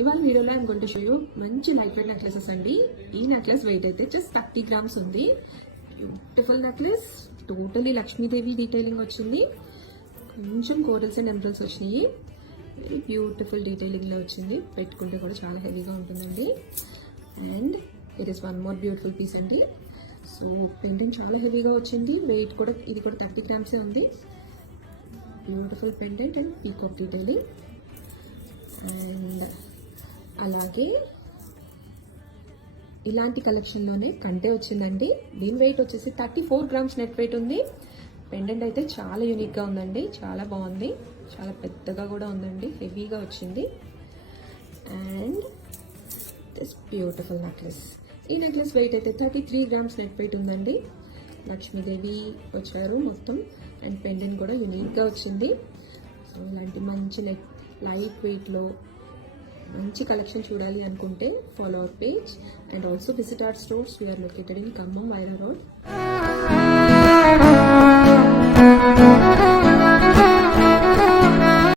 ఇవాళ వీడియోలో I'm going to show you మంచి లైట్ వెయిట్ నెక్లెసెస్ అండి. ఈ నెక్లెస్ వెయిట్ అయితే జస్ట్ 30 grams ఉంది. Beautiful necklace, totally Lakshmidevi detailing వచ్చింది. కొంచెం కోరల్స్ అండ్ ఎంబ్రల్స్ వచ్చినాయి. వెరీ బ్యూటిఫుల్ డీటెయిలింగ్ లో వచ్చింది. పెట్టుకుంటే కూడా చాలా హెవీగా ఉంటుందండి. And it is one more beautiful piece అండి. సో పెండెంట్ చాలా హెవీగా వచ్చింది. వెయిట్ కూడా ఇది కూడా 30 grams ఉంది. Beautiful pendant and peacock detailing. And అలాగే ఇలాంటి కలెక్షన్లోనే కంటే వచ్చిందండి. దీని వెయిట్ వచ్చేసి 34 grams నెట్ వెయిట్ ఉంది. పెండెంట్ అయితే చాలా యూనిక్గా ఉందండి, చాలా బాగుంది, చాలా పెద్దగా కూడా ఉందండి, హెవీగా వచ్చింది. అండ్ దిస్ బ్యూటిఫుల్ నెక్లెస్, ఈ నెక్లెస్ వెయిట్ అయితే 33 grams నెట్ వెయిట్ ఉందండి. లక్ష్మీదేవి వచ్చారు మొత్తం అండ్ పెండెంట్ కూడా యూనిక్గా వచ్చింది. సో ఇలాంటి మంచి లైట్ వెయిట్లో మంచి కలెక్షన్ చూడాలి అనుకుంటే follow our page and also visit our stores. We are located in Khammam Wyra road.